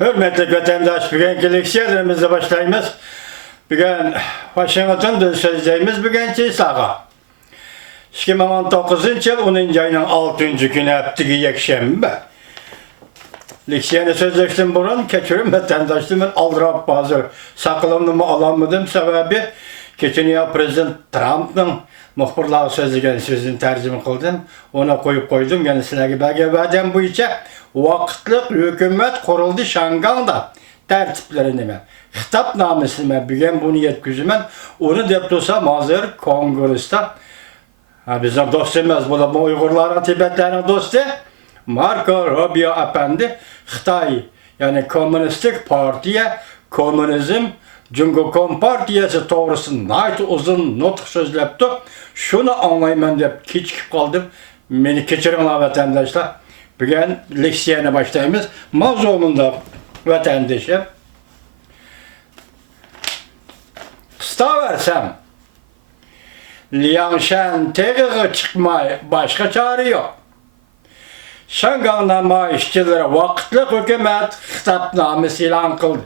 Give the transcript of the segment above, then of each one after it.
Hürmetli vatandaş, bugünkü leksiyalarımızla başlayımız. Bugün Washington'da sözleyimiz bugünkü sağa. 2019 yıl 10. ayının 6. günü heptigi yekşembe. Leksiyonu sözleştim burun, keçirim vatandaşlığımın aldırap bazı saklanımı alamadım sebebi geçen Prezident Trump'ın muhbirlığı sözlügen sözünü tercüme kıldım. Ona koydum. Yani sizlerge belge verdim bu içe vakitlik hükümet kuruldu Şangay'da tertiplerine. Hitapnamesine bugün bunu yetkizimden onu deptosa mazır Kongress'te bizim dostumuz bu Uygurların Tibetlerin dostu Marco Rubio Efendi Xitay yani Komünistik Partiye komünizm Cumhuriyet Kompartiyası doğrusunda uzun nutq sözlepti. Şunu anlayman dep keçikip kaldım. Beni keçirin vatandaşlar. Bugün leksiyona başlayımız. Mavzumunda vatandaşım. Kısta versem Liyangshan tegiği çıkmay başka çare yok. Şangay namayişçilere vakitlik hükümet hitapnamesi ilan kıldı.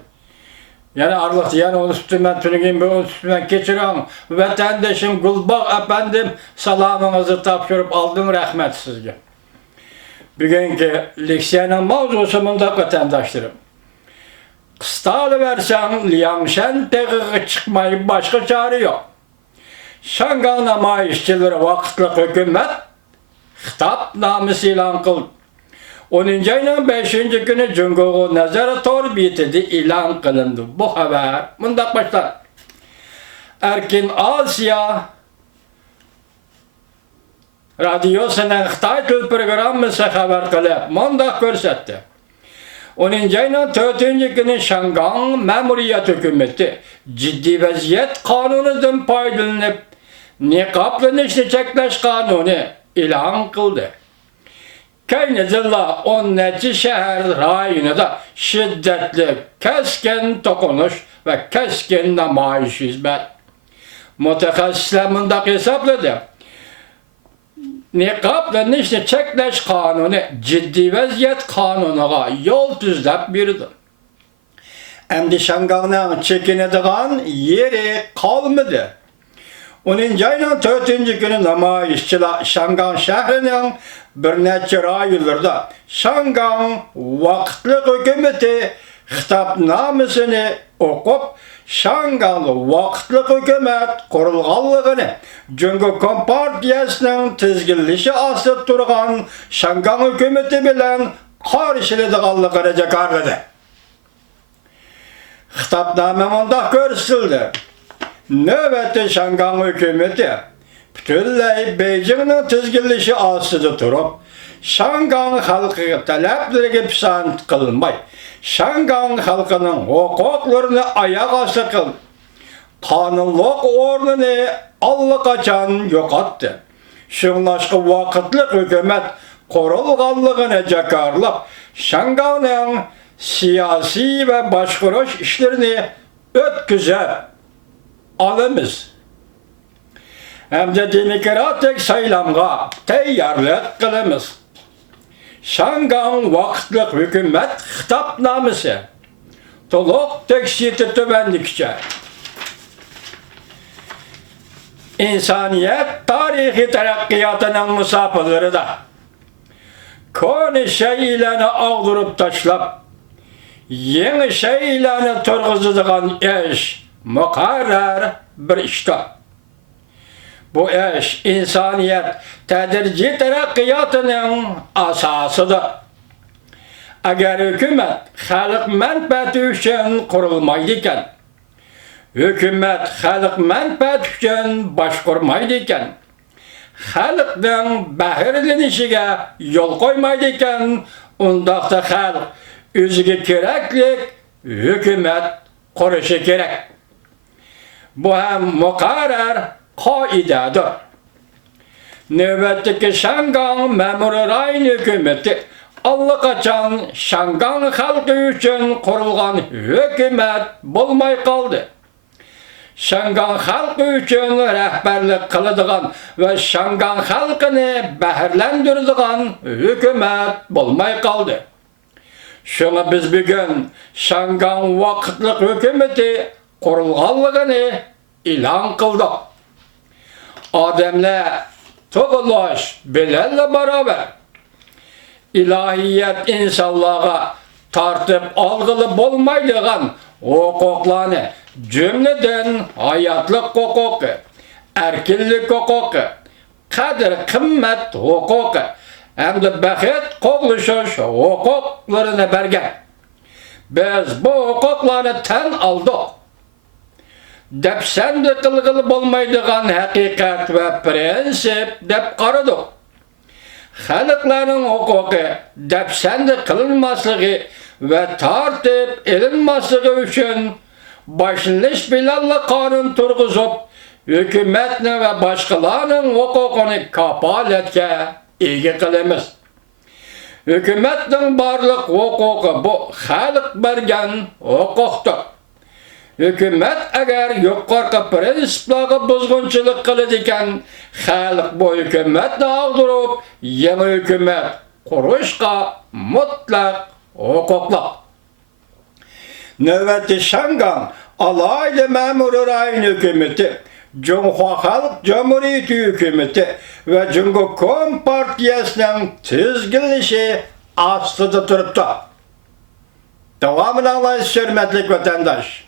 Yani arlık yani onun üstünden tünügün bir onun üstünden geçiren vatandaşım Gülbağ efendim salamınızı tapşırıp aldım rahmet sizce. Bugünkü leksiyanın mavzusumunda vatandaşlarım. Kıstalı versen Liyangshan tegiği çıkmayı başka çare yok. Şangay namayişçileri vakitlik hükümet hitapnamesi ilan kıldı. 10. ayının 5. günü Cumhuriyet Nazaret Orbitidi ilan kılındı. Bu haber bundan başlar. Erkin Asya radyosunun Xitay Tül programısı haber kılıp bundan görsetti. 10. ayının 4. günü Şangay Memuriyet Hükümeti ciddi vaziyet kanunundan faydalanıp niqablı nişli çekleş kanunu ilan kıldı. Kaynızılla 10 şehir rayonunda şiddetli, keskin dokunuş ve keskin namayiş hizmet. Mütehassisler bunda hesapladı. Niqabla nişli çekleş kanunu ciddi vaziyet kanununa yol düzlep birdi. Endi Şangay'ın çekinediğin yeri kalmadı. 10. ayının 4. günü namayişçiler Şangay şehrinin bir neçe rayonlarda Şangay vakitlik hükümeti hitapnamesini okup Şangay vakitlik hükümet kurulganlığını Cumhuriyet Kompartiyasının tizginlişi asıp durgan Şangay hükümeti bilen karşıladıganlığını jakarladı. Hitapname mundaq görüstüldü. Növbette Şangay hükümeti bütünley Beijing'in tizginlişi asıda turup Şangay halkı taleplerine pisant kılınmay. Şangay halkının hukuklarını ayak astı kıl. Kanunluk ornunu allakaçan yokattı. Şunlaşkı vakitlik hükümet kurulganlığını jakarlıp Şangay'ın siyasi ve başkuruş işlerini ötküzüp alımız. Hem de demokratik saylamga teyarlık kılımız. Şangay vakitlik hükümet hitapnamesi toluk teksiti tübendikçe insaniyet tarihi terakkiyatının musafirleri da koni şeylerini ağdırıp taşlap yeni şeylerini turguzduğun iş mukarrer bir işte. Bu iş insaniyet tedrici terakkiyatının asasıdır. Eğer hükümet halk menfaati için kurulmaydıyken, hükümet halk menfaati için başkurmaydıyken, halkın bahirlenişine yol koymaydıyken, ondaqda halk özüge kereklik hükümet kuruşu gerek. Bu hem mukarrer kaidedir. Növbetteki Şangay Memuri Rayon hükümeti allakaçan Şangay halkı için kurulgan hükümet bulmay kaldı. Şangay halkı için rehberlik kılıdığan ve Şangay halkını behirlendirdiğin hükümet bulmay kaldı. Şuna biz bugün Şangan vakıtlık hükümeti kurulganlığını ilan kıldık. Ademle to'g'lash bilenle beraber ilahiyet insanlığa tartıp algılı bolmaydigan hukuklarını cümleden hayatlık hukuku, erkinlik hukuku, kadir kımmet hukuku hem de bəxet qoğuşuş hukuklarını bergen. Biz bu hukuklarını ten aldık. Depsendi kılgılı bolmaydigan hakikat ve prensip dep qaradık. Xalqların hukuku depsendi kılınmaslığı ve tartip ilinmaslığı üçün başlanış bilanlı kanun turguzup hükümetini ve başkalarının hukukunu kapaletke iyi kılımız. Hükümetin barlık hukuku bu xalq bergen hukuktur. Hükümet eğer yukarı prensipleri bozgunçılık kılıdiken xalq bu hükümetini ağdırıp yeni hükümet kuruşka mutlak hukuklu. Növbeti Şangan alaylı memuru rayın hükümeti, Cumhuriyet Halk Cumhuriyeti hükümeti ve Cumhur Kompartiyasının tizgilişi astıda turuptu. Devamını anlayış hürmetlik vatandaş.